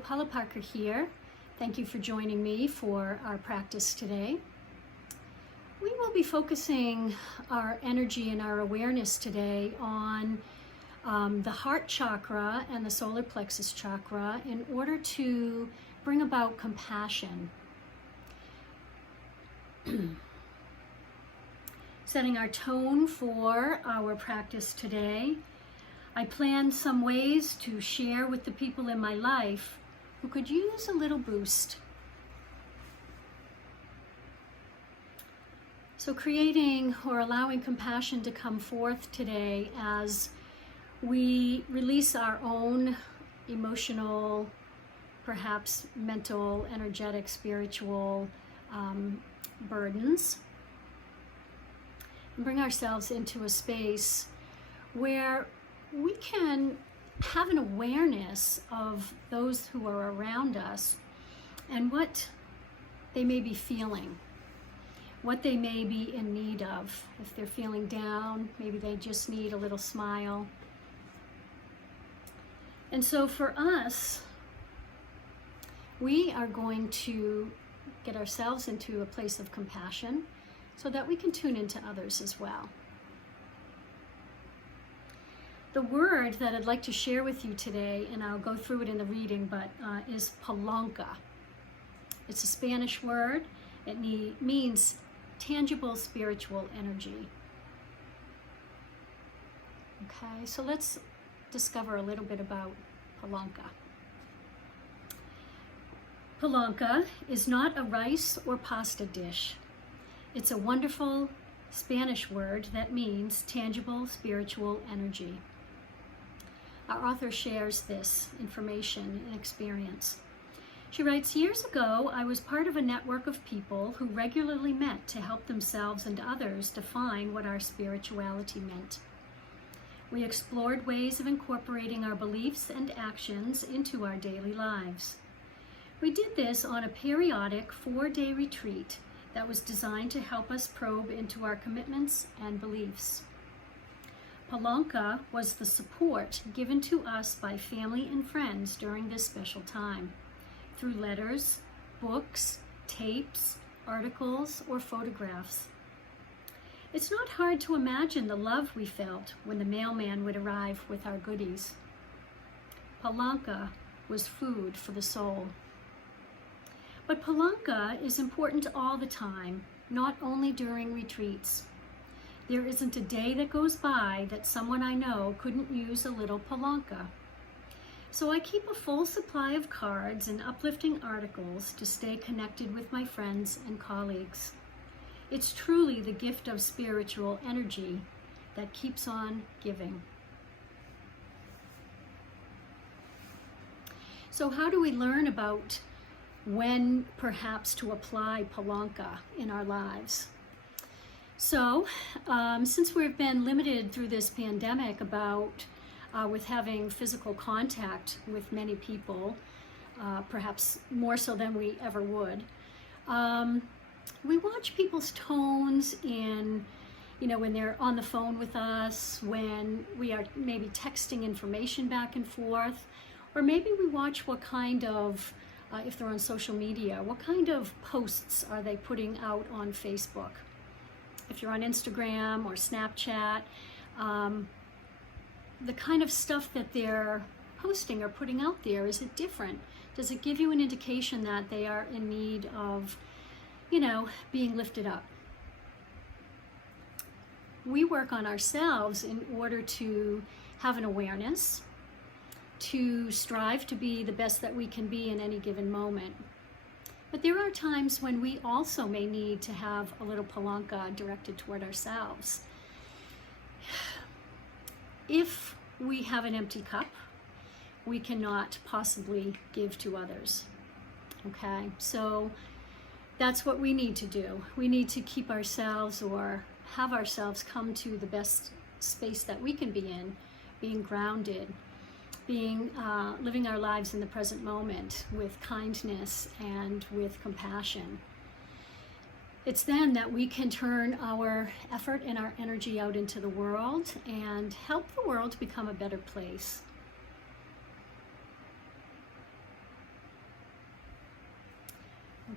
Paula Parker here. Thank you for joining me for our practice today. We will be focusing our energy and our awareness today on the heart chakra and the solar plexus chakra in order to bring about compassion. Setting our tone for our practice today, I planned some ways to share with the people in my life who could use a little boost. So creating or allowing compassion to come forth today as we release our own emotional, perhaps mental, energetic, spiritual burdens, and bring ourselves into a space where we can have an awareness of those who are around us and what they may be feeling, what they may be in need of. If they're feeling down, maybe they just need a little smile. And so for us, we are going to get ourselves into a place of compassion so that we can tune into others as well. The word that I'd like to share with you today, and I'll go through it in the reading, but is palanca. It's a Spanish word. It means tangible spiritual energy. Okay, so let's discover a little bit about palanca. Palanca is not a rice or pasta dish. It's a wonderful Spanish word that means tangible spiritual energy. Our author shares this information and experience. She writes, "Years ago, I was part of a network of people who regularly met to help themselves and others define what our spirituality meant. We explored ways of incorporating our beliefs and actions into our daily lives. We did this on a periodic 4-day retreat that was designed to help us probe into our commitments and beliefs. Palanca was the support given to us by family and friends during this special time, through letters, books, tapes, articles, or photographs. It's not hard to imagine the love we felt when the mailman would arrive with our goodies. Palanca was food for the soul. But palanca is important all the time, not only during retreats. There isn't a day that goes by that someone I know couldn't use a little palanca. So I keep a full supply of cards and uplifting articles to stay connected with my friends and colleagues. It's truly the gift of spiritual energy that keeps on giving." So how do we learn about when perhaps to apply palanca in our lives? So, since we've been limited through this pandemic with having physical contact with many people, perhaps more so than we ever would, we watch people's tones in, when they're on the phone with us, when we are maybe texting information back and forth, or maybe we watch what kind of, if they're on social media, what kind of posts are they putting out on Facebook? If you're on Instagram or Snapchat, the kind of stuff that they're posting or putting out there, is it different? Does it give you an indication that they are in need of, being lifted up? We work on ourselves in order to have an awareness, to strive to be the best that we can be in any given moment. But there are times when we also may need to have a little palanca directed toward ourselves. If we have an empty cup, we cannot possibly give to others. Okay, so that's what we need to do. We need to keep ourselves or have ourselves come to the best space that we can be in, being grounded, living our lives in the present moment with kindness and with compassion. It's then that we can turn our effort and our energy out into the world and help the world become a better place.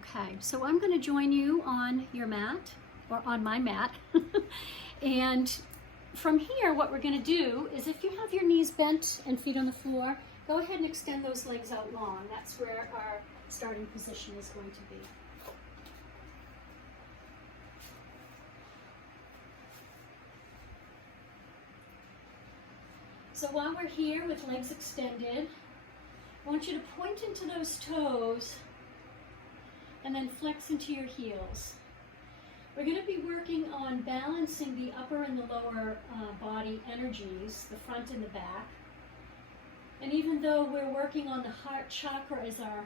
Okay, so I'm going to join you on your mat, or on my mat. And from here, what we're going to do is, if you have your knees bent and feet on the floor, go ahead and extend those legs out long. That's where our starting position is going to be. So while we're here with legs extended, I want you to point into those toes and then flex into your heels. We're going to be working on balancing the upper and the lower body energies, the front and the back. And even though we're working on the heart chakra as our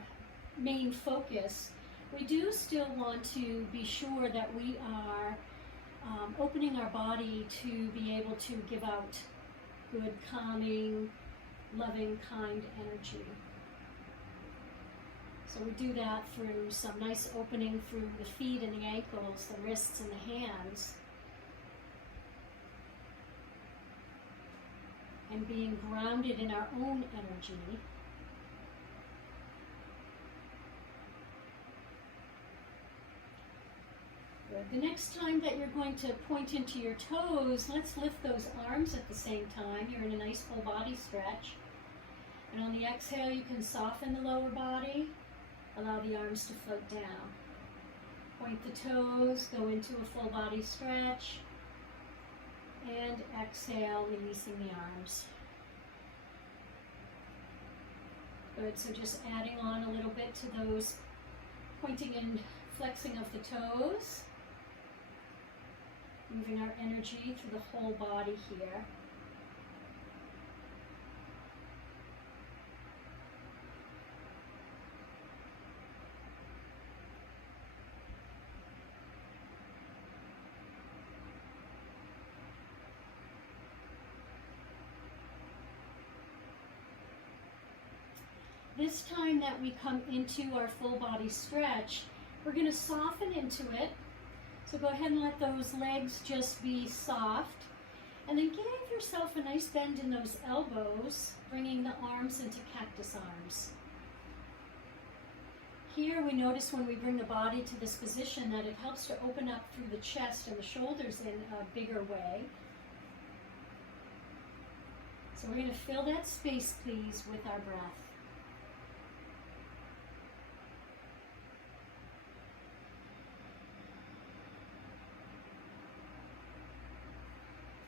main focus, we do still want to be sure that we are opening our body to be able to give out good, calming, loving, kind energy. So we do that through some nice opening through the feet and the ankles, the wrists and the hands. And being grounded in our own energy. Good. The next time that you're going to point into your toes, let's lift those arms at the same time. You're in a nice full body stretch. And on the exhale, you can soften the lower body. Allow the arms to float down. Point the toes, go into a full body stretch, and exhale, releasing the arms. Good, so just adding on a little bit to those pointing and flexing of the toes. Moving our energy through the whole body here. This time that we come into our full body stretch, we're going to soften into it. So go ahead and let those legs just be soft. And then give yourself a nice bend in those elbows, bringing the arms into cactus arms. Here we notice when we bring the body to this position that it helps to open up through the chest and the shoulders in a bigger way. So we're going to fill that space, please, with our breath.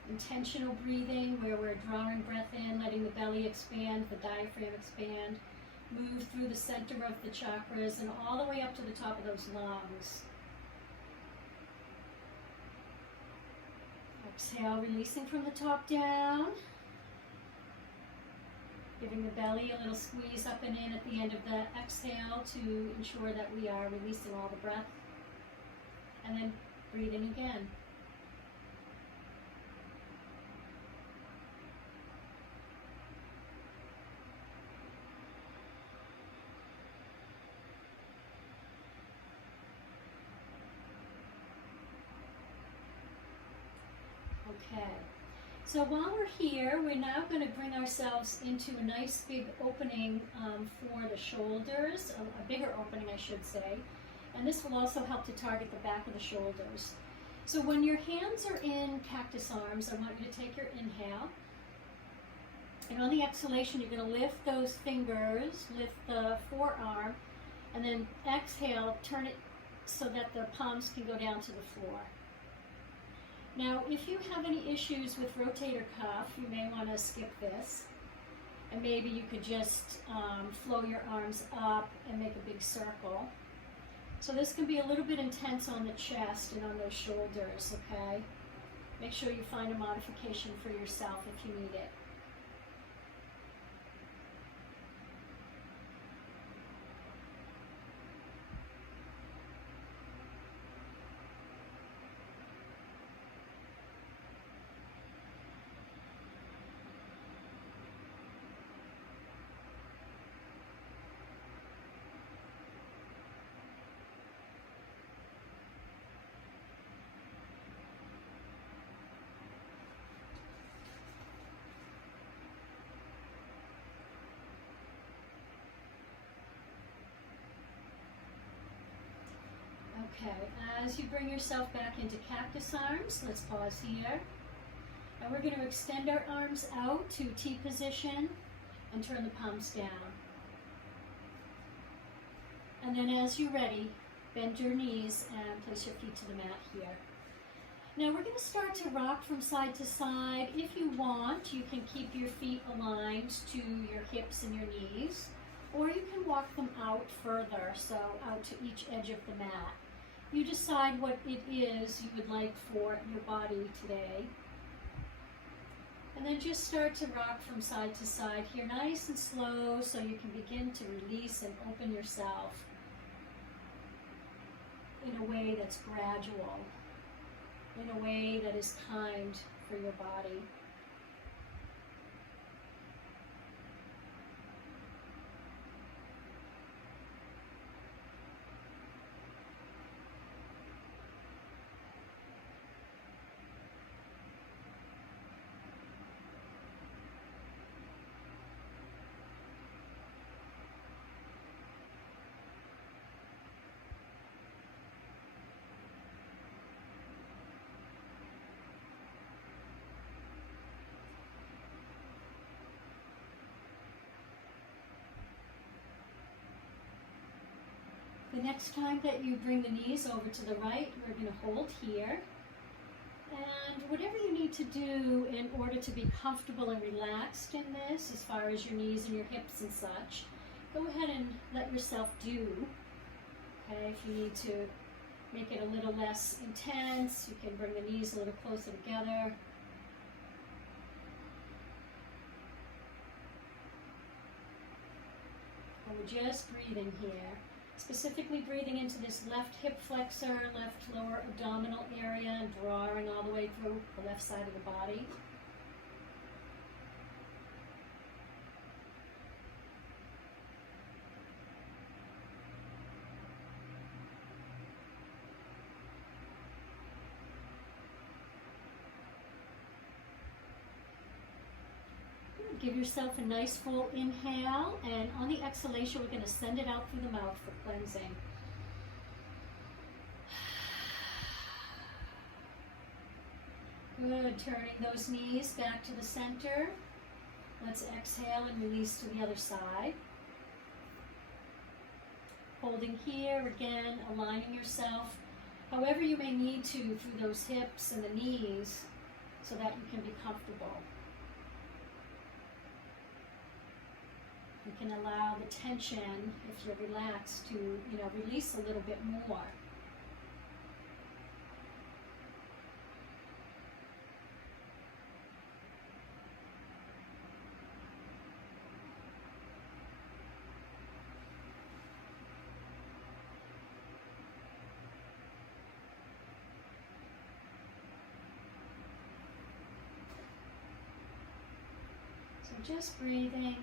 Intentional breathing, where we're drawing breath in, letting the belly expand, the diaphragm expand, move through the center of the chakras and all the way up to the top of those lungs. Exhale, releasing from the top down. Giving the belly a little squeeze up and in at the end of the exhale to ensure that we are releasing all the breath. And then breathing again. Okay, so while we're here, we're now going to bring ourselves into a nice big opening for the shoulders, a bigger opening I should say, and this will also help to target the back of the shoulders. So when your hands are in cactus arms, I want you to take your inhale, and on the exhalation you're going to lift those fingers, lift the forearm, and then exhale, turn it so that the palms can go down to the floor. Now, if you have any issues with rotator cuff, you may want to skip this. And maybe you could just flow your arms up and make a big circle. So this can be a little bit intense on the chest and on those shoulders, okay? Make sure you find a modification for yourself if you need it. Okay, as you bring yourself back into cactus arms, let's pause here. And we're going to extend our arms out to T position and turn the palms down. And then as you're ready, bend your knees and place your feet to the mat here. Now we're going to start to rock from side to side. If you want, you can keep your feet aligned to your hips and your knees, or you can walk them out further, so out to each edge of the mat. You decide what it is you would like for your body today. And then just start to rock from side to side here, nice and slow, so you can begin to release and open yourself in a way that's gradual, in a way that is kind for your body. The next time that you bring the knees over to the right, we're going to hold here. And whatever you need to do in order to be comfortable and relaxed in this, as far as your knees and your hips and such, go ahead and let yourself do. Okay, if you need to make it a little less intense, you can bring the knees a little closer together. And we're just breathing here. Specifically breathing into this left hip flexor, left lower abdominal area, and drawing all the way through the left side of the body. Give yourself a nice full inhale, and on the exhalation, we're going to send it out through the mouth for cleansing. Good, turning those knees back to the center. Let's exhale and release to the other side. Holding here, again, aligning yourself however you may need to through those hips and the knees so that you can be comfortable. You can allow the tension, if you're relaxed, to release a little bit more. So just breathing.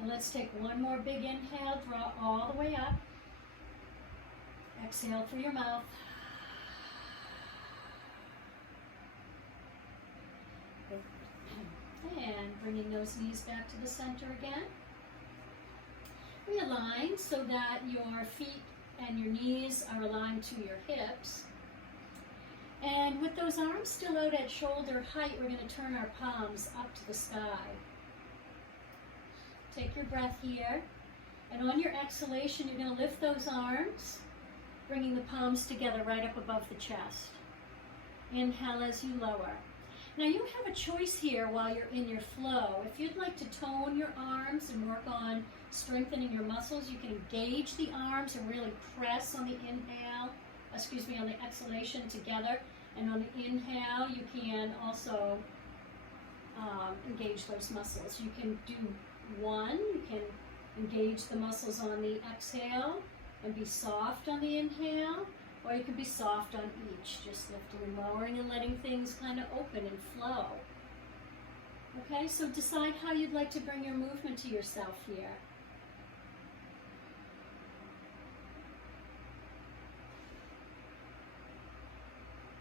And let's take one more big inhale, draw all the way up. Exhale through your mouth. And bringing those knees back to the center again. Realign so that your feet and your knees are aligned to your hips. And with those arms still out at shoulder height, we're going to turn our palms up to the sky. Take your breath here, and on your exhalation, you're going to lift those arms, bringing the palms together right up above the chest. Inhale as you lower. Now you have a choice here while you're in your flow. If you'd like to tone your arms and work on strengthening your muscles, you can engage the arms and really press on the on the exhalation together. And on the inhale, you can also engage those muscles. You can do one, you can engage the muscles on the exhale and be soft on the inhale, or you can be soft on each, just lifting and lowering and letting things kind of open and flow. Okay, so decide how you'd like to bring your movement to yourself here.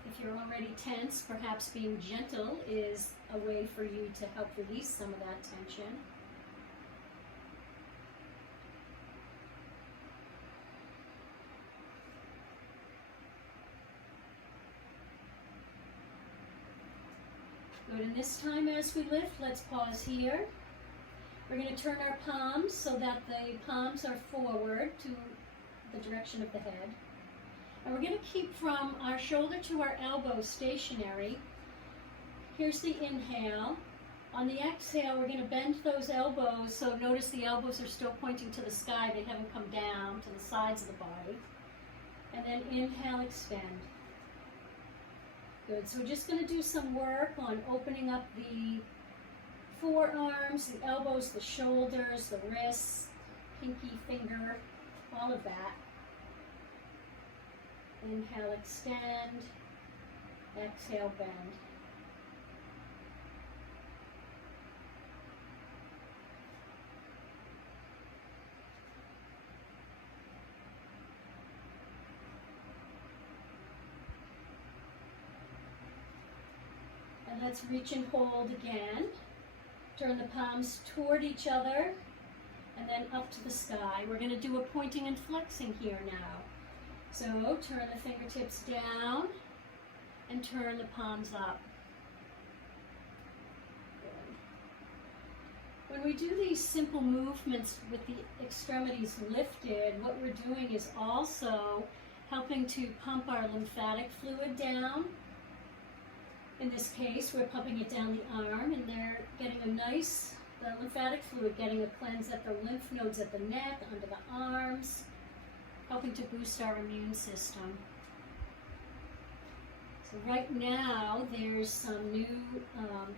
If you're already tense, perhaps being gentle is a way for you to help release some of that tension. Good, and this time as we lift, let's pause here. We're going to turn our palms so that the palms are forward to the direction of the head. And we're going to keep from our shoulder to our elbow stationary. Here's the inhale. On the exhale, we're going to bend those elbows, so notice the elbows are still pointing to the sky. They haven't come down to the sides of the body. And then inhale, extend. Good, so we're just going to do some work on opening up the forearms, the elbows, the shoulders, the wrists, pinky finger, all of that. Inhale, extend. Exhale, bend. And let's reach and hold again. Turn the palms toward each other and then up to the sky. We're going to do a pointing and flexing here now. So turn the fingertips down and turn the palms up. Good. When we do these simple movements with the extremities lifted, what we're doing is also helping to pump our lymphatic fluid down. In this case, we're pumping it down the arm, and they're getting a nice lymphatic fluid, getting a cleanse at the lymph nodes at the neck, under the arms, helping to boost our immune system. So right now, there's some new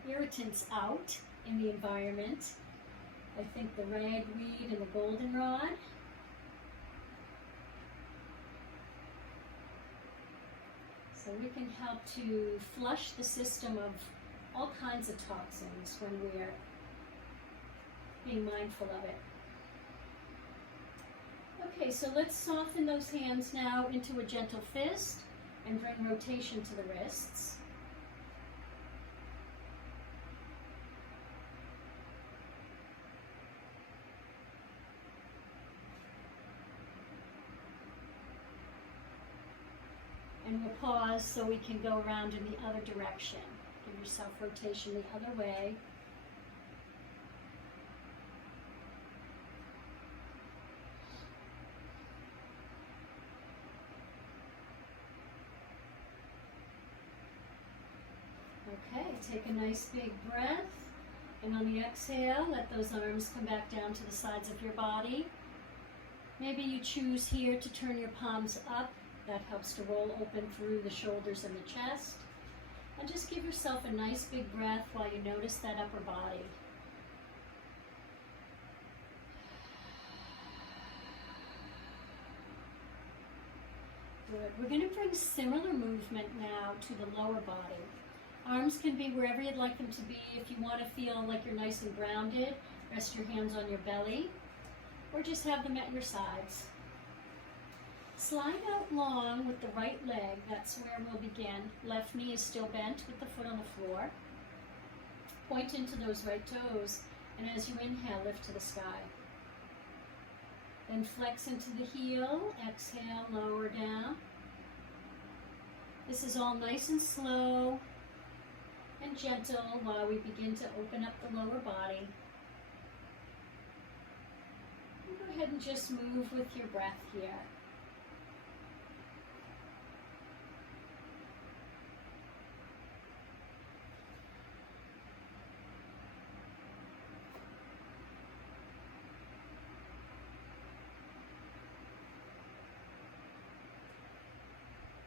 irritants out in the environment. I think the ragweed and the goldenrod. So we can help to flush the system of all kinds of toxins when we're being mindful of it. Okay, so let's soften those hands now into a gentle fist and bring rotation to the wrists. And we'll pause so we can go around in the other direction. Give yourself rotation the other way. Okay, take a nice big breath. And on the exhale, let those arms come back down to the sides of your body. Maybe you choose here to turn your palms up. That helps to roll open through the shoulders and the chest. And just give yourself a nice big breath while you notice that upper body. Good. We're going to bring similar movement now to the lower body. Arms can be wherever you'd like them to be. If you want to feel like you're nice and grounded, rest your hands on your belly, or just have them at your sides. Slide out long with the right leg. That's where we'll begin. Left knee is still bent with the foot on the floor. Point into those right toes, and as you inhale, lift to the sky. Then flex into the heel. Exhale, lower down. This is all nice and slow and gentle while we begin to open up the lower body. And go ahead and just move with your breath here.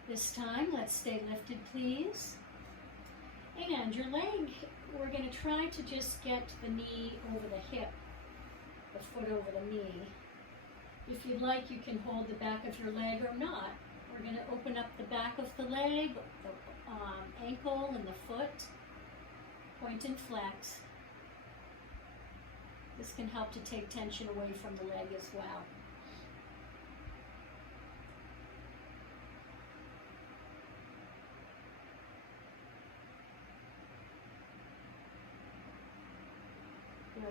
This time, let's stay lifted, please. And your leg, we're going to try to just get the knee over the hip, the foot over the knee. If you'd like, you can hold the back of your leg or not. We're going to open up the back of the leg, the ankle and the foot, point and flex. This can help to take tension away from the leg as well.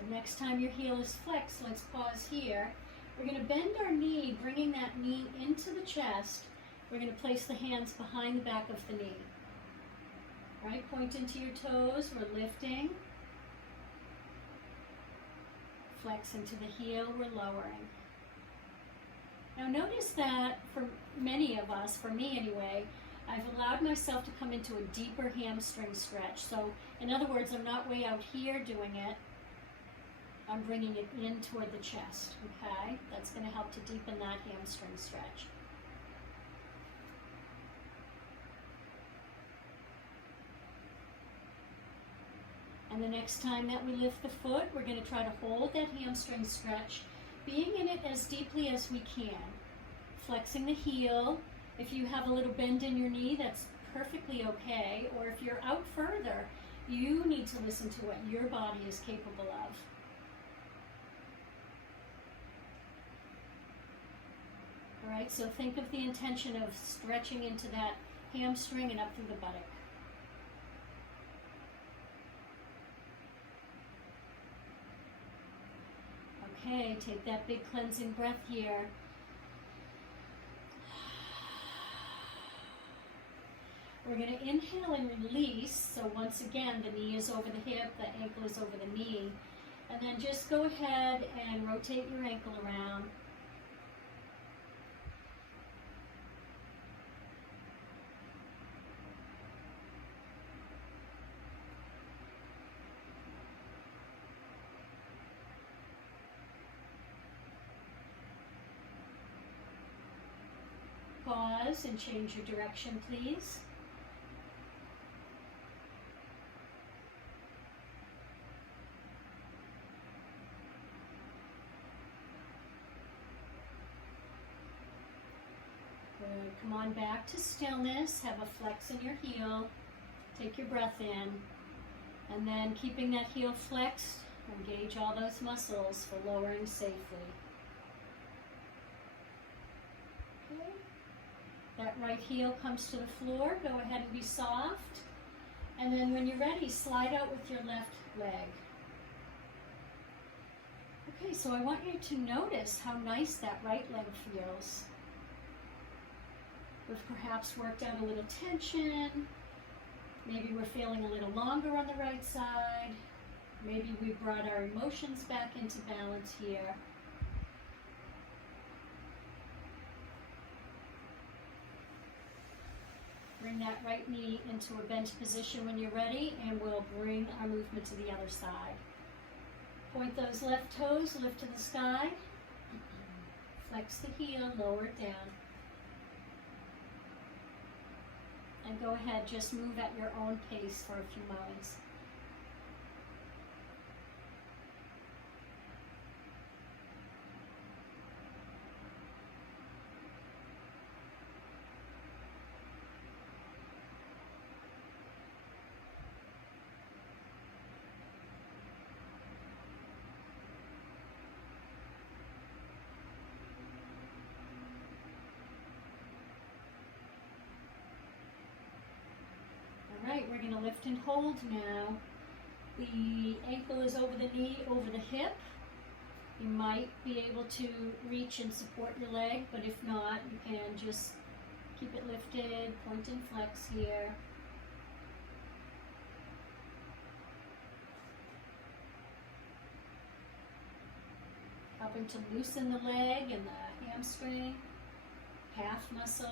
Next time your heel is flexed, let's pause here. We're going to bend our knee, bringing that knee into the chest. We're going to place the hands behind the back of the knee. Right, point into your toes, we're lifting. Flex into the heel, we're lowering. Now notice that for many of us, for me anyway, I've allowed myself to come into a deeper hamstring stretch. So in other words, I'm not way out here doing it. I'm bringing it in toward the chest, okay? That's going to help to deepen that hamstring stretch. And the next time that we lift the foot, we're going to try to hold that hamstring stretch, being in it as deeply as we can. Flexing the heel. If you have a little bend in your knee, that's perfectly okay. Or if you're out further, you need to listen to what your body is capable of. All right, so think of the intention of stretching into that hamstring and up through the buttock. Okay, take that big cleansing breath here. We're going to inhale and release. So once again, the knee is over the hip, the ankle is over the knee. And then just go ahead and rotate your ankle around. Pause and change your direction, please. Good. Come on back to stillness. Have a flex in your heel. Take your breath in. And then keeping that heel flexed, engage all those muscles for lowering safely. Okay. That right heel comes to the floor. Go ahead and be soft. And then when you're ready, slide out with your left leg. Okay, so I want you to notice how nice that right leg feels. We've perhaps worked out a little tension. Maybe we're feeling a little longer on the right side. Maybe we brought our emotions back into balance here. Bring that right knee into a bent position when you're ready, and we'll bring our movement to the other side. Point those left toes, lift to the sky. Flex the heel, lower it down. And go ahead, just move at your own pace for a few moments. Alright, we're going to lift and hold now. The ankle is over the knee, over the hip. You might be able to reach and support your leg, but if not, you can just keep it lifted, point and flex here. Helping to loosen the leg and the hamstring, calf muscle.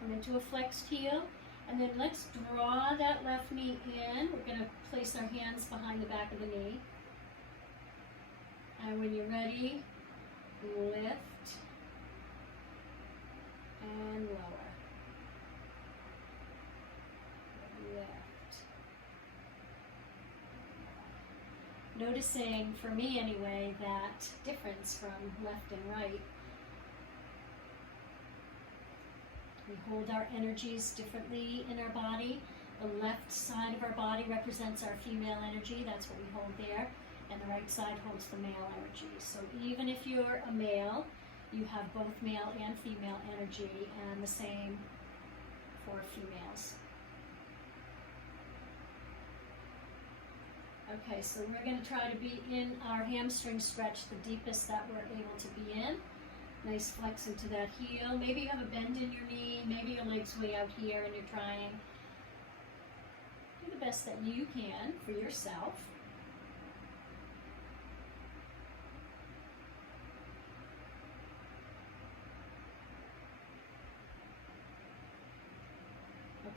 Come into a flexed heel, and then let's draw that left knee in. We're going to place our hands behind the back of the knee. And when you're ready, lift and lower. Lift. Noticing, for me anyway, that difference from left and right. We hold our energies differently in our body. The left side of our body represents our female energy. That's what we hold there. And the right side holds the male energy. So even if you're a male, you have both male and female energy, and the same for females. Okay, so we're going to try to be in our hamstring stretch the deepest that we're able to be in. Nice flex into that heel. Maybe you have a bend in your knee. Maybe your leg's way out here and you're trying. Do the best that you can for yourself.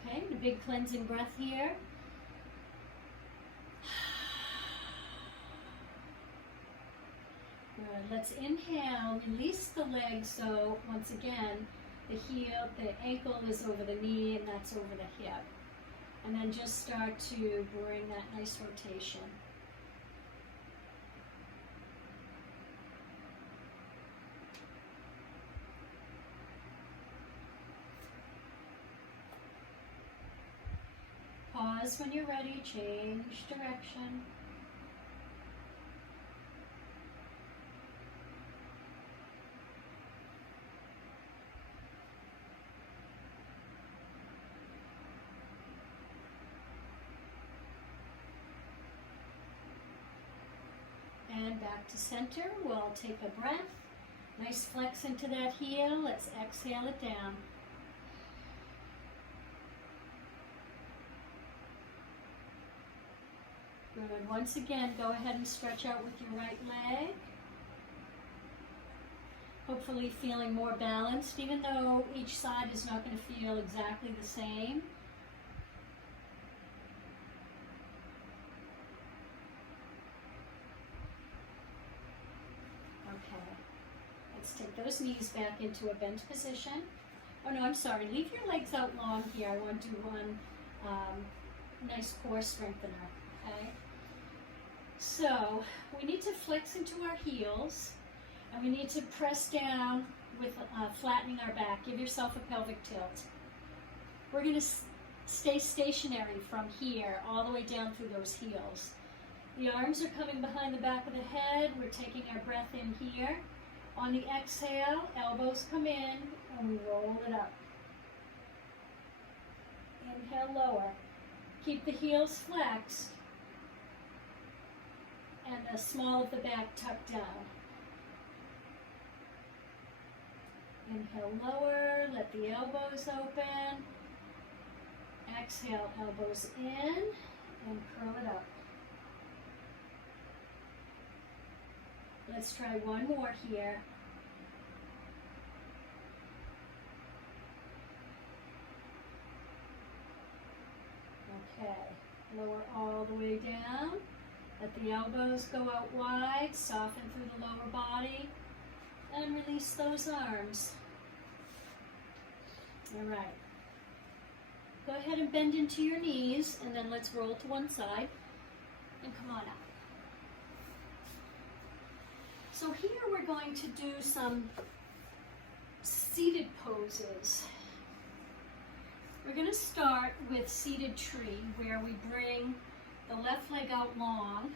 Okay, and a big cleansing breath here. Good. Let's inhale, release the leg. So once again, the heel, the ankle is over the knee and that's over the hip. And then just start to bring that nice rotation. Pause when you're ready, change direction. And back to center. We'll take a breath. Nice flex into that heel. Let's exhale it down. Good. Once again, go ahead and stretch out with your right leg. Hopefully feeling more balanced, even though each side is not going to feel exactly the same. Let's take those knees back into a bent position. Oh no, I'm sorry. Leave your legs out long here. I want to do one nice core strengthener. Okay. So we need to flex into our heels, and we need to press down with flattening our back. Give yourself a pelvic tilt. We're going to stay stationary from here all the way down through those heels. The arms are coming behind the back of the head. We're taking our breath in here. On the exhale, elbows come in and we roll it up. Inhale, lower. Keep the heels flexed and the small of the back tucked down. Inhale, lower. Let the elbows open. Exhale, elbows in and curl it up. Let's try one more here. Okay, lower all the way down. Let the elbows go out wide, soften through the lower body, and release those arms. All right. Go ahead and bend into your knees, and then let's roll to one side, and come on up. So here we're going to do some seated poses. We're going to start with seated tree, where we bring the left leg out long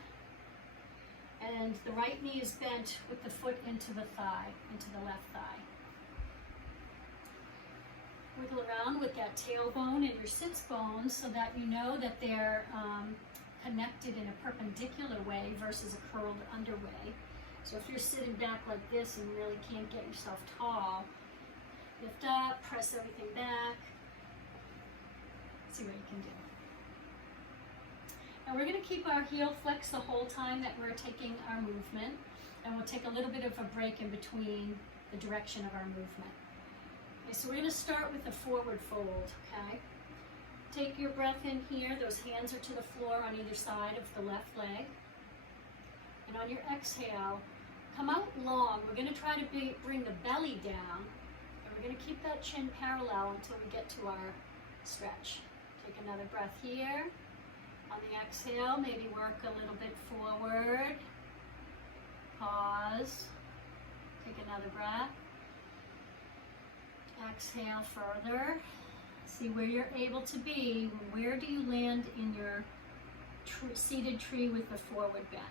and the right knee is bent with the foot into the thigh, into the left thigh. Wiggle around with that tailbone and your sits bones so that you know that they're connected in a perpendicular way versus a curled under way. So if you're sitting back like this and really can't get yourself tall, lift up, press everything back, see what you can do. Now we're going to keep our heel flexed the whole time that we're taking our movement, and we'll take a little bit of a break in between the direction of our movement. Okay, so we're going to start with the forward fold, okay? Take your breath in here. Those hands are to the floor on either side of the left leg. And on your exhale, come out long. We're going to try to bring the belly down, and we're going to keep that chin parallel until we get to our stretch. Take another breath here. On the exhale, maybe work a little bit forward. Pause. Take another breath. Exhale further. See where you're able to be. Where do you land in your seated tree with the forward bend?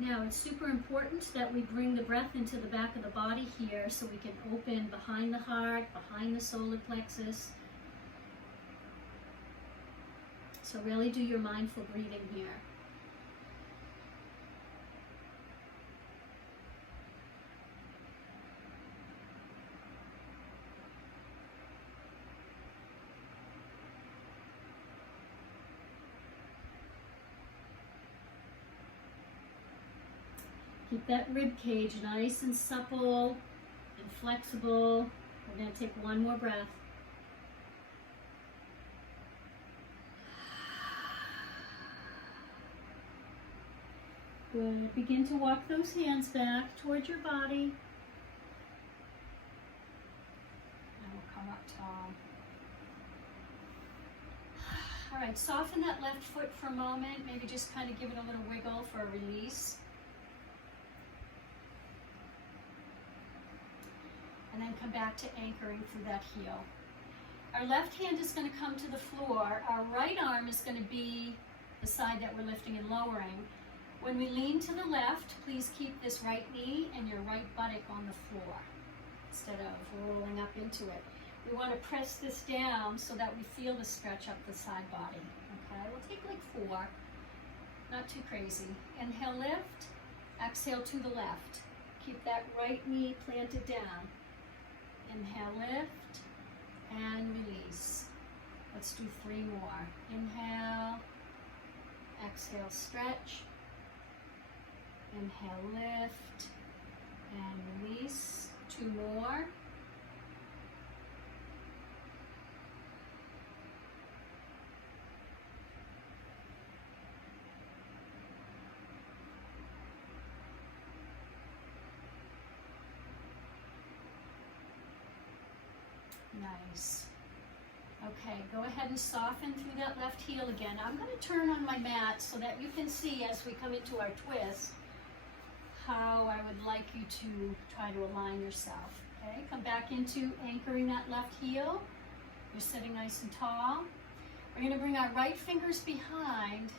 Now it's super important that we bring the breath into the back of the body here so we can open behind the heart, behind the solar plexus. So So really do your mindful breathing here. Keep that rib cage nice and supple and flexible. We're going to take one more breath. Good. Begin to walk those hands back towards your body. And we'll come up tall. All right, soften that left foot for a moment. Maybe just kind of give it a little wiggle for a release. And then come back to anchoring through that heel. Our left hand is going to come to the floor. Our right arm is going to be the side that we're lifting and lowering. When we lean to the left, please keep this right knee and your right buttock on the floor instead of rolling up into it. We want to press this down so that we feel the stretch up the side body. Okay, we'll take like 4, not too crazy. Inhale, lift. Exhale to the left. Keep that right knee planted down. Inhale, lift, and release. Let's do 3 more. Inhale, exhale, stretch. Inhale, lift, and release. 2 more. Nice. Okay, go ahead and soften through that left heel again. I'm going to turn on my mat so that you can see as we come into our twist how I would like you to try to align yourself. Okay, come back into anchoring that left heel. You're sitting nice and tall. We're going to bring our right fingers behind.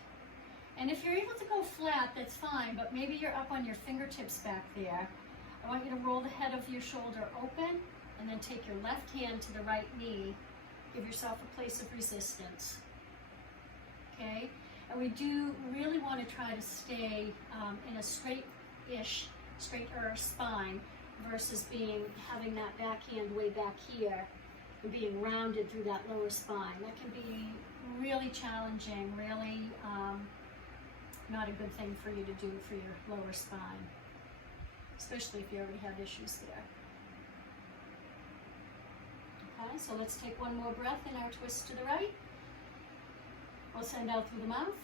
And if you're able to go flat, that's fine, but maybe you're up on your fingertips back there. I want you to roll the head of your shoulder open and then take your left hand to the right knee. Give yourself a place of resistance. Okay? And we do really want to try to stay in a straighter spine versus having that back hand way back here and being rounded through that lower spine. That can be really challenging, really not a good thing for you to do for your lower spine, especially if you already have issues there. Okay, so let's take one more breath in our twist to the right. We'll send out through the mouth.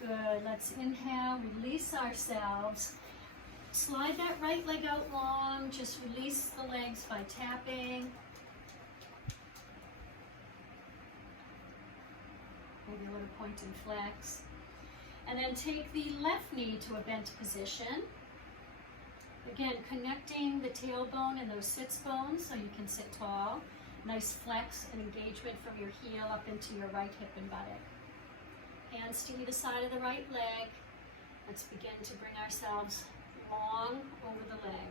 Good, let's inhale, release ourselves. Slide that right leg out long, just release the legs by tapping. Maybe a little point and flex. And then take the left knee to a bent position. Again, connecting the tailbone and those sits bones so you can sit tall. Nice flex and engagement from your heel up into your right hip and buttock. Hands to either side of the right leg. Let's begin to bring ourselves long over the leg.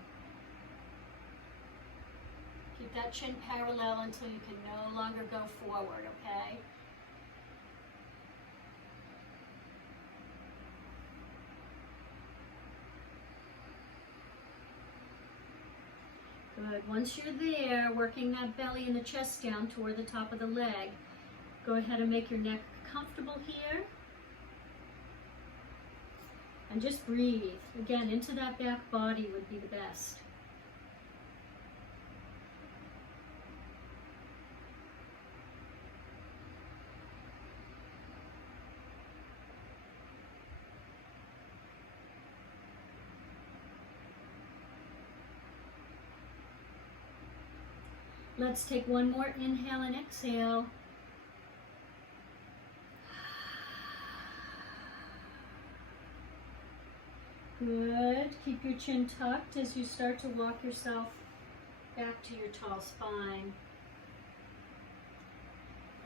Keep that chin parallel until you can no longer go forward, okay? Good. Once you're there, working that belly and the chest down toward the top of the leg, go ahead and make your neck comfortable here. And just breathe. Again, into that back body would be the best. Let's take one more inhale and exhale. Good. Keep your chin tucked as you start to walk yourself back to your tall spine.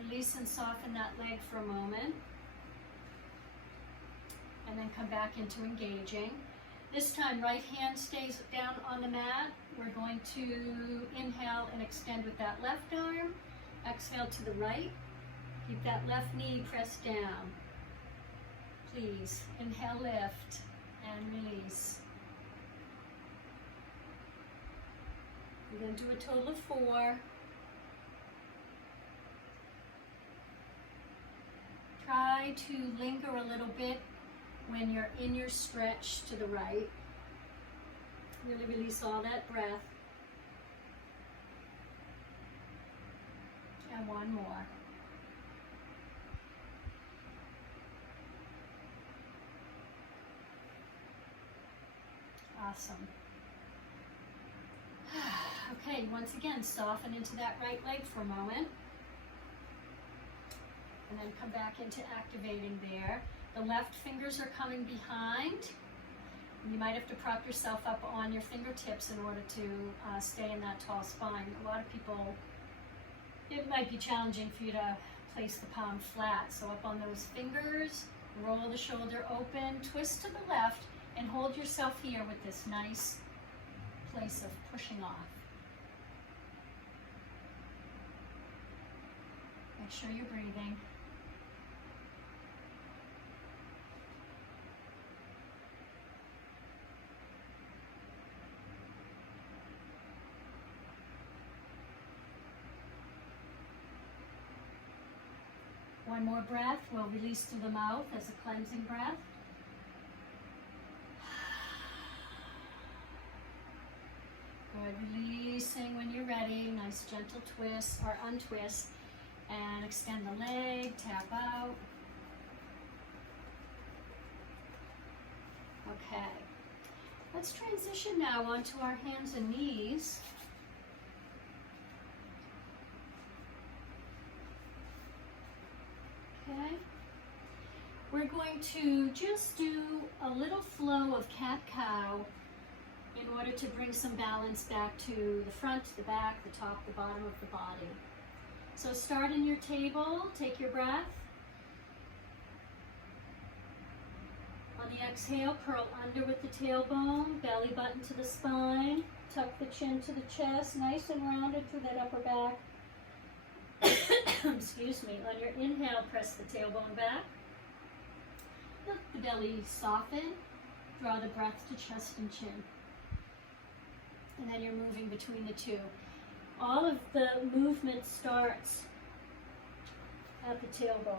Release and soften that leg for a moment. And then come back into engaging. This time, right hand stays down on the mat. We're going to inhale and extend with that left arm. Exhale to the right. Keep that left knee pressed down. Please, inhale, lift, and release. We're going to do a total of 4. Try to linger a little bit when you're in your stretch to the right. Really release all that breath. And 1 more. Awesome. Okay, once again, soften into that right leg for a moment. And then come back into activating there. The left fingers are coming behind. You might have to prop yourself up on your fingertips in order to stay in that tall spine. A lot of people, it might be challenging for you to place the palm flat. So up on those fingers, roll the shoulder open, twist to the left, and hold yourself here with this nice place of pushing off. Make sure you're breathing. One more breath. We'll release through the mouth as a cleansing breath. Good. Releasing when you're ready. Nice gentle twist or untwist. And extend the leg. Tap out. Okay. Let's transition now onto our hands and knees. Okay. We're going to just do a little flow of cat-cow in order to bring some balance back to the front, the back, the top, the bottom of the body. So start in your table, take your breath. On the exhale, curl under with the tailbone, belly button to the spine, tuck the chin to the chest, nice and rounded through that upper back. Excuse me. On your inhale, press the tailbone back. Let the belly soften. Draw the breath to chest and chin. And then you're moving between the two. All of the movement starts at the tailbone.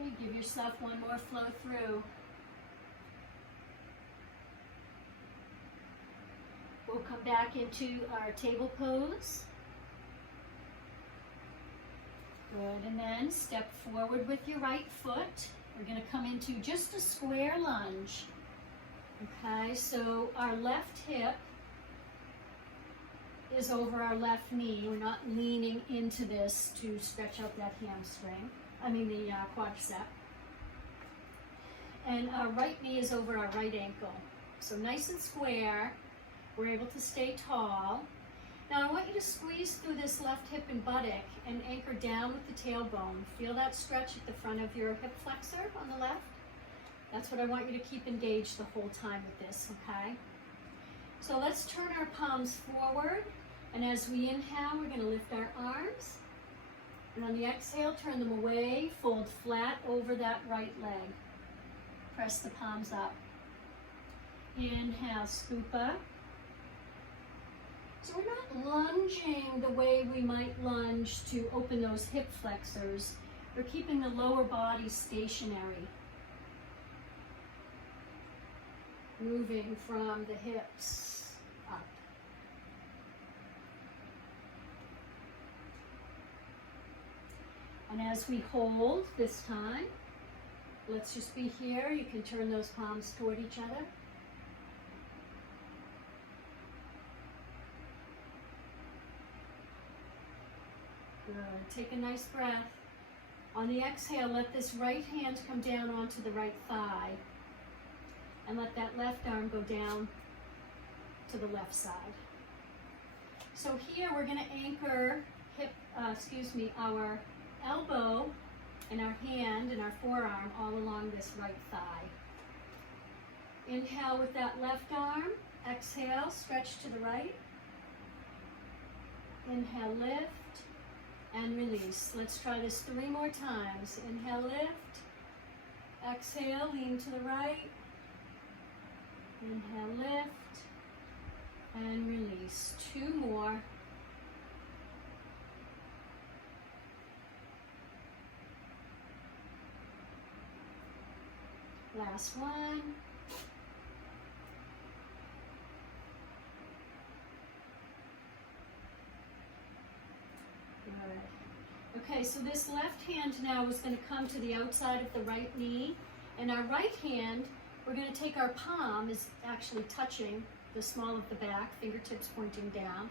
Okay, give yourself one more flow through. We'll come back into our table pose. Good, and then step forward with your right foot. We're going to come into just a square lunge. Okay, so our left hip is over our left knee. We're not leaning into this to stretch out that hamstring. The quadricep. And our right knee is over our right ankle. So nice and square. We're able to stay tall. Now I want you to squeeze through this left hip and buttock and anchor down with the tailbone. Feel that stretch at the front of your hip flexor on the left. That's what I want you to keep engaged the whole time with this, okay? So let's turn our palms forward. And as we inhale, we're going to lift our arms. And on the exhale, turn them away, fold flat over that right leg. Press the palms up. Inhale, scoop up. So we're not lunging the way we might lunge to open those hip flexors. We're keeping the lower body stationary. Moving from the hips up. And as we hold this time, let's just be here. You can turn those palms toward each other. Good. Take a nice breath. On the exhale, let this right hand come down onto the right thigh. And let that left arm go down to the left side. So here we're going to anchor our elbow and our hand and our forearm all along this right thigh. Inhale with that left arm. Exhale, stretch to the right. Inhale, lift, and release. Let's try this 3 more times. Inhale, lift. Exhale, lean to the right. Inhale, lift, and release. 2 more. Last one. Good. Okay, so this left hand now is going to come to the outside of the right knee, and our right hand, we're going to take our palm is actually touching the small of the back, fingertips pointing down.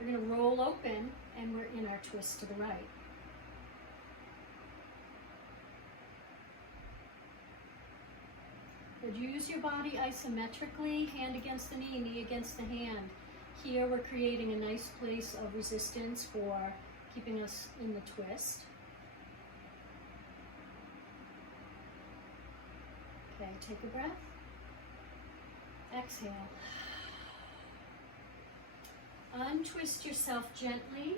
We're going to roll open, and we're in our twist to the right. Good. Use your body isometrically, hand against the knee against the hand. Here we're creating a nice place of resistance for keeping us in the twist. Okay, take a breath. Exhale. Untwist yourself gently.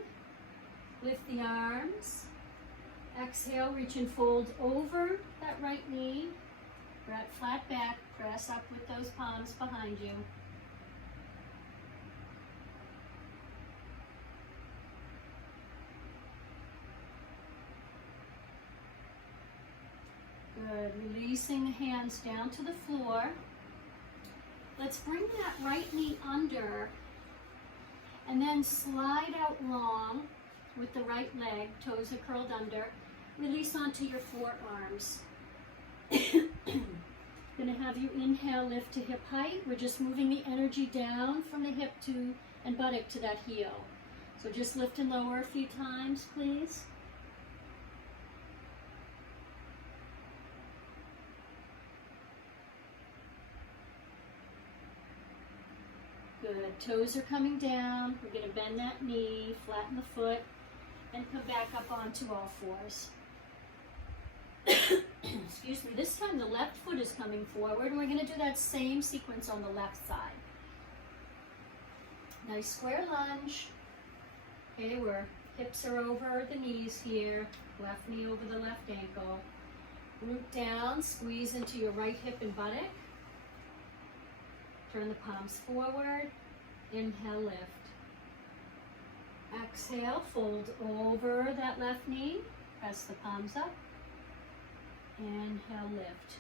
Lift the arms. Exhale, reach and fold over that right knee. Flat back, press up with those palms behind you. Good. Releasing the hands down to the floor. Let's bring that right knee under and then slide out long with the right leg. Toes are curled under. Release onto your forearms. Going to have you inhale, lift to hip height. We're just moving the energy down from the hip to and buttock to that heel. So just lift and lower a few times, please. Good. Toes are coming down. We're going to bend that knee, flatten the foot, and come back up onto all fours. Excuse me. This time the left foot is coming forward, and we're going to do that same sequence on the left side. Nice square lunge. Okay, where hips are over the knees here. Left knee over the left ankle. Root down, squeeze into your right hip and buttock. Turn the palms forward. Inhale, lift. Exhale, fold over that left knee. Press the palms up. Inhale, lift.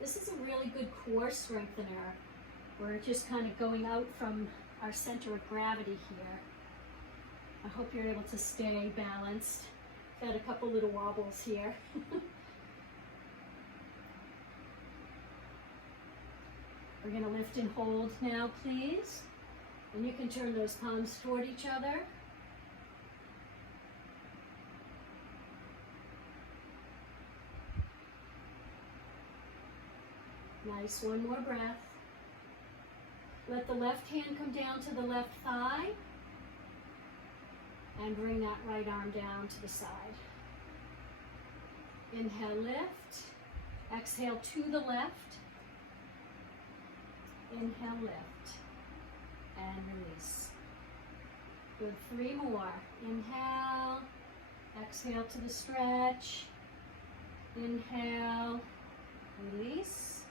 This is a really good core strengthener. We're just kind of going out from our center of gravity here. I hope you're able to stay balanced. I've had a couple little wobbles here. We're going to lift and hold now, please. And you can turn those palms toward each other. Nice, 1 more breath. Let the left hand come down to the left thigh. And bring that right arm down to the side. Inhale, lift. Exhale to the left. Inhale, lift. And release. Good, 3 more. Inhale. Exhale to the stretch. Inhale. Release.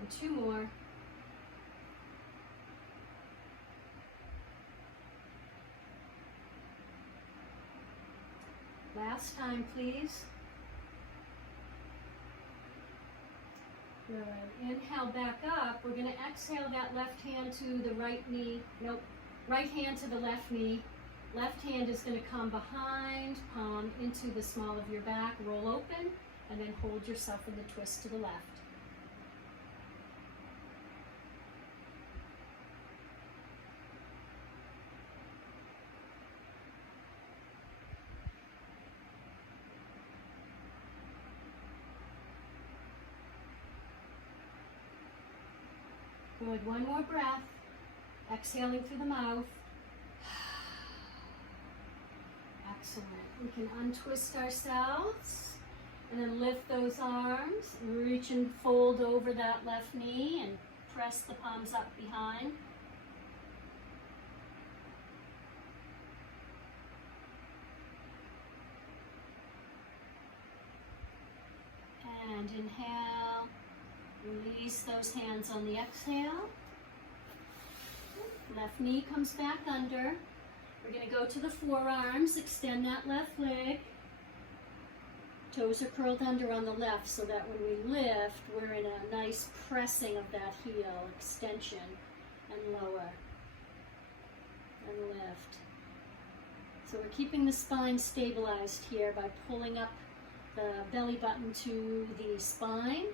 And 2 more. Last time, please. Good. Inhale back up. We're going to exhale that left hand to the right knee. Nope. Right hand to the left knee. Left hand is going to come behind, palm into the small of your back. Roll open, and then hold yourself in the twist to the left. Good, 1 more breath. Exhaling through the mouth. We can untwist ourselves and then lift those arms and reach and fold over that left knee and press the palms up behind. And inhale, release those hands on the exhale. Left knee comes back under. We're going to go to the forearms, extend that left leg. Toes are curled under on the left so that when we lift, we're in a nice pressing of that heel, extension, and lower, and lift. So we're keeping the spine stabilized here by pulling up the belly button to the spine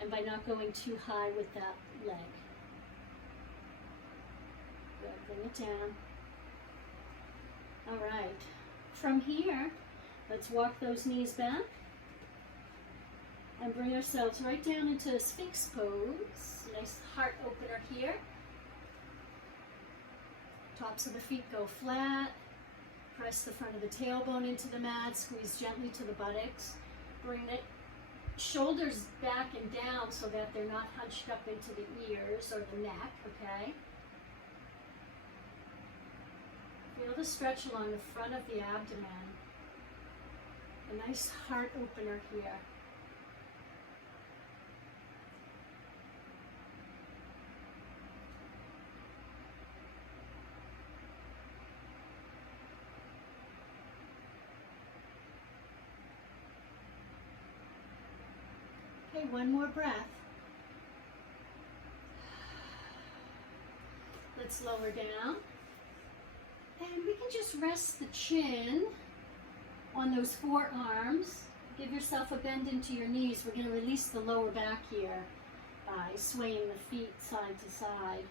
and by not going too high with that leg. Good, bring it down. All right, from here, let's walk those knees back and bring ourselves right down into a Sphinx pose. Nice heart opener here. Tops of the feet go flat. Press the front of the tailbone into the mat. Squeeze gently to the buttocks. Bring the shoulders back and down so that they're not hunched up into the ears or the neck, okay? Feel the stretch along the front of the abdomen. A nice heart opener here. Okay, one more breath. Let's lower down. And we can just rest the chin on those forearms. Give yourself a bend into your knees. We're going to release the lower back here by swaying the feet side to side.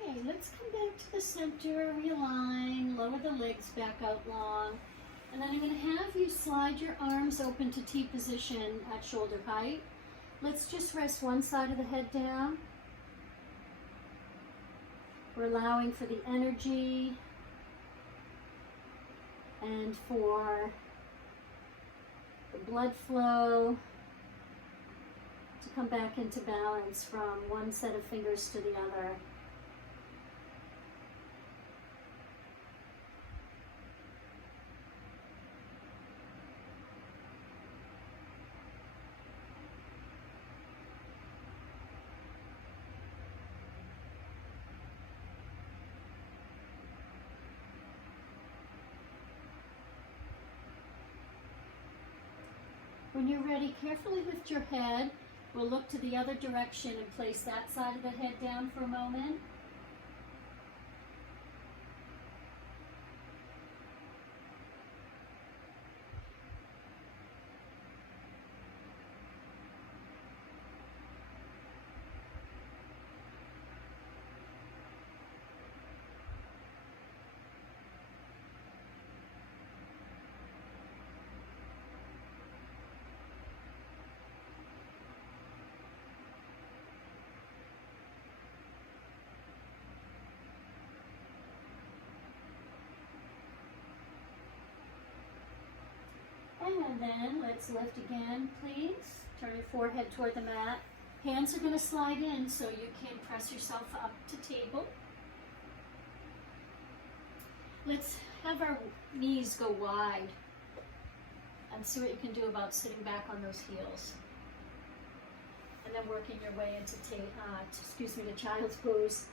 Okay, let's come back to the center, realign, lower the legs back out long, and then I'm going to have you slide your arms open to T position at shoulder height. Let's just rest one side of the head down. We're allowing for the energy and for the blood flow to come back into balance from one set of fingers to the other. When you're ready, carefully lift your head. We'll look to the other direction and place that side of the head down for a moment. And then let's lift again, please. Turn your forehead toward the mat. Hands are going to slide in so you can press yourself up to table. Let's have our knees go wide and see what you can do about sitting back on those heels. And then working your way into the child's pose.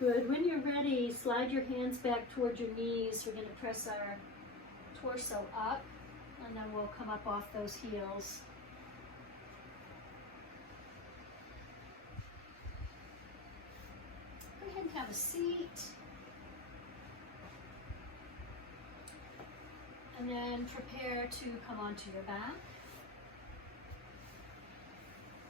Good. When you're ready, slide your hands back toward your knees. We're going to press our torso up, and then we'll come up off those heels. Go ahead and have a seat. And then prepare to come onto your back.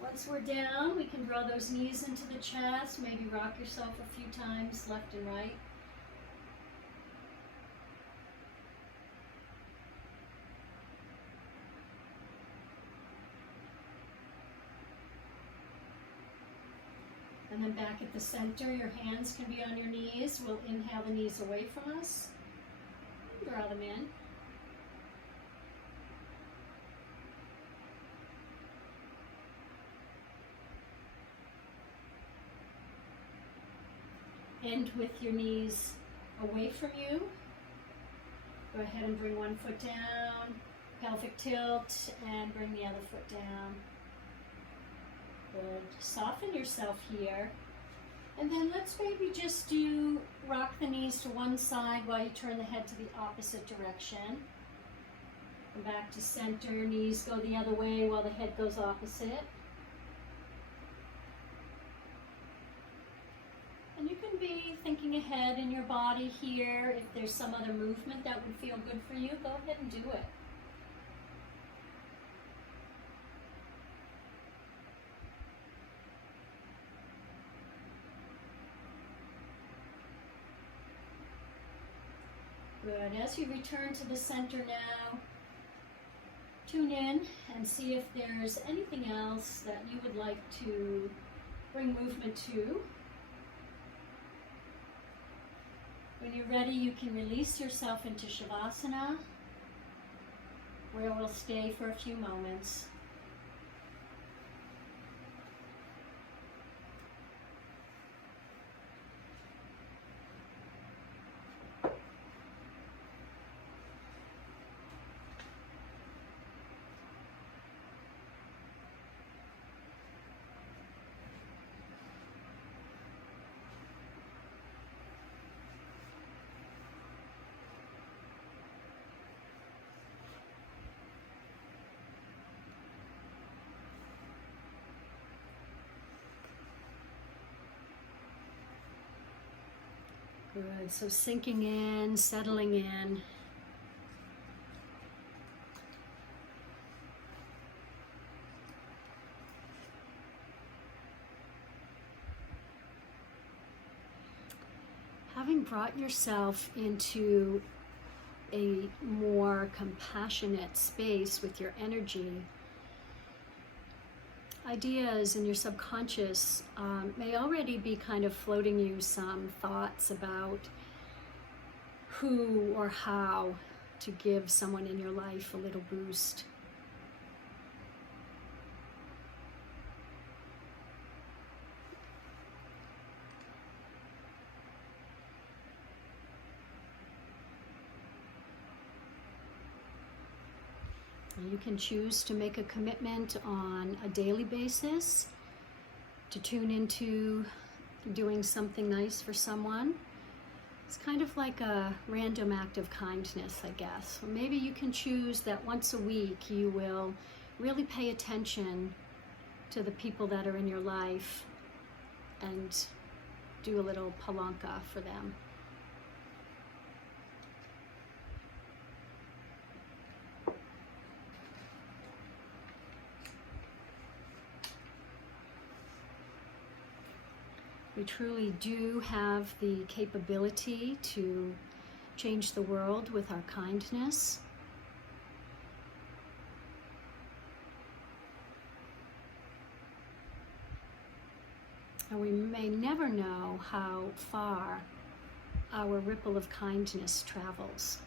Once we're down, we can draw those knees into the chest, maybe rock yourself a few times left and right. And then back at the center, your hands can be on your knees. We'll inhale the knees away from us, draw them in. End with your knees away from you. Go ahead and bring one foot down, pelvic tilt, and bring the other foot down. Good. Soften yourself here. And then let's maybe just rock the knees to one side while you turn the head to the opposite direction. Come back to center, knees go the other way while the head goes opposite. And you can be thinking ahead in your body here. If there's some other movement that would feel good for you, go ahead and do it. Good. As you return to the center now, tune in and see if there's anything else that you would like to bring movement to. When you're ready, you can release yourself into Shavasana, where we'll stay for a few moments. Good, so sinking in, settling in. Having brought yourself into a more compassionate space with your energy, ideas in your subconscious may already be kind of floating you some thoughts about who or how to give someone in your life a little boost. You can choose to make a commitment on a daily basis to tune into doing something nice for someone. It's kind of like a random act of kindness, I guess. Or maybe you can choose that once a week you will really pay attention to the people that are in your life and do a little palanca for them. We truly do have the capability to change the world with our kindness. And we may never know how far our ripple of kindness travels.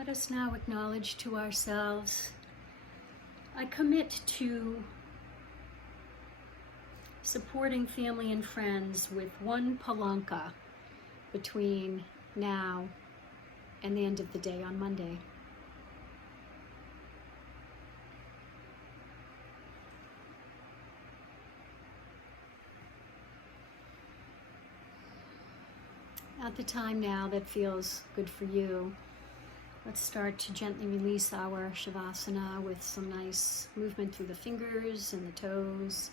Let us now acknowledge to ourselves, I commit to supporting family and friends with one palanca between now and the end of the day on Monday. At the time now that feels good for you, let's start to gently release our Shavasana with some nice movement through the fingers and the toes.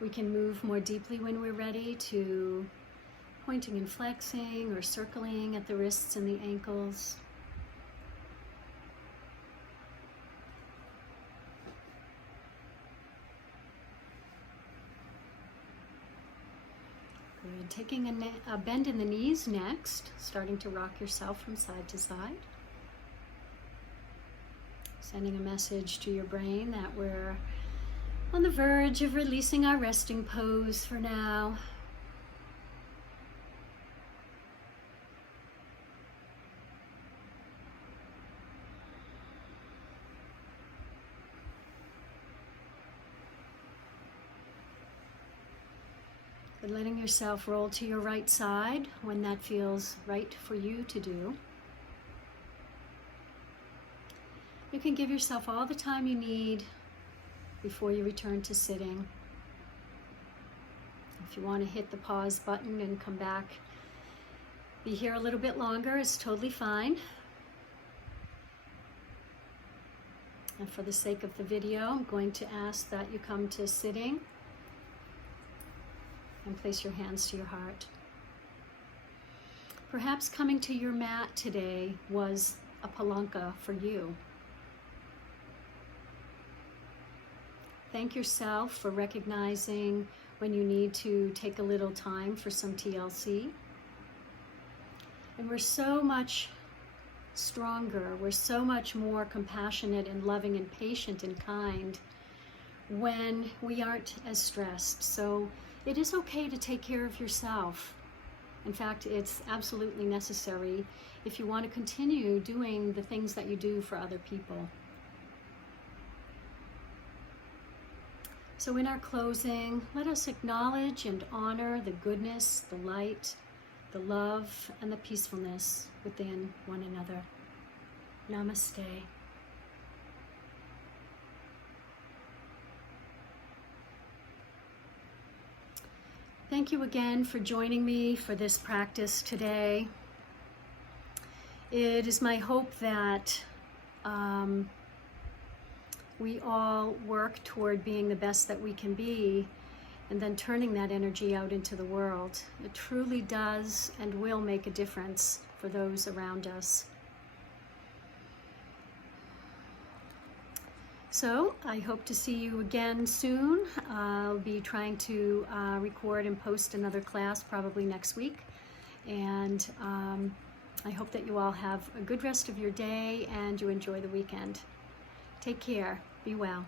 We can move more deeply when we're ready to pointing and flexing or circling at the wrists and the ankles. Good. Taking a bend in the knees next, starting to rock yourself from side to side. Sending a message to your brain that we're on the verge of releasing our resting pose for now. And letting yourself roll to your right side when that feels right for you to do. You can give yourself all the time you need before you return to sitting. If you want to hit the pause button and come back, be here a little bit longer, is totally fine. And for the sake of the video, I'm going to ask that you come to sitting and place your hands to your heart. Perhaps coming to your mat today was a palanca for you. Thank yourself for recognizing when you need to take a little time for some TLC. And we're so much stronger, we're so much more compassionate and loving and patient and kind when we aren't as stressed. So it is okay to take care of yourself. In fact, it's absolutely necessary if you want to continue doing the things that you do for other people. So in our closing, let us acknowledge and honor the goodness, the light, the love, and the peacefulness within one another. Namaste. Thank you again for joining me for this practice today. It is my hope that we all work toward being the best that we can be and then turning that energy out into the world. It truly does and will make a difference for those around us. So I hope to see you again soon. I'll be trying to record and post another class probably next week. And I hope that you all have a good rest of your day and you enjoy the weekend. Take care. Be well.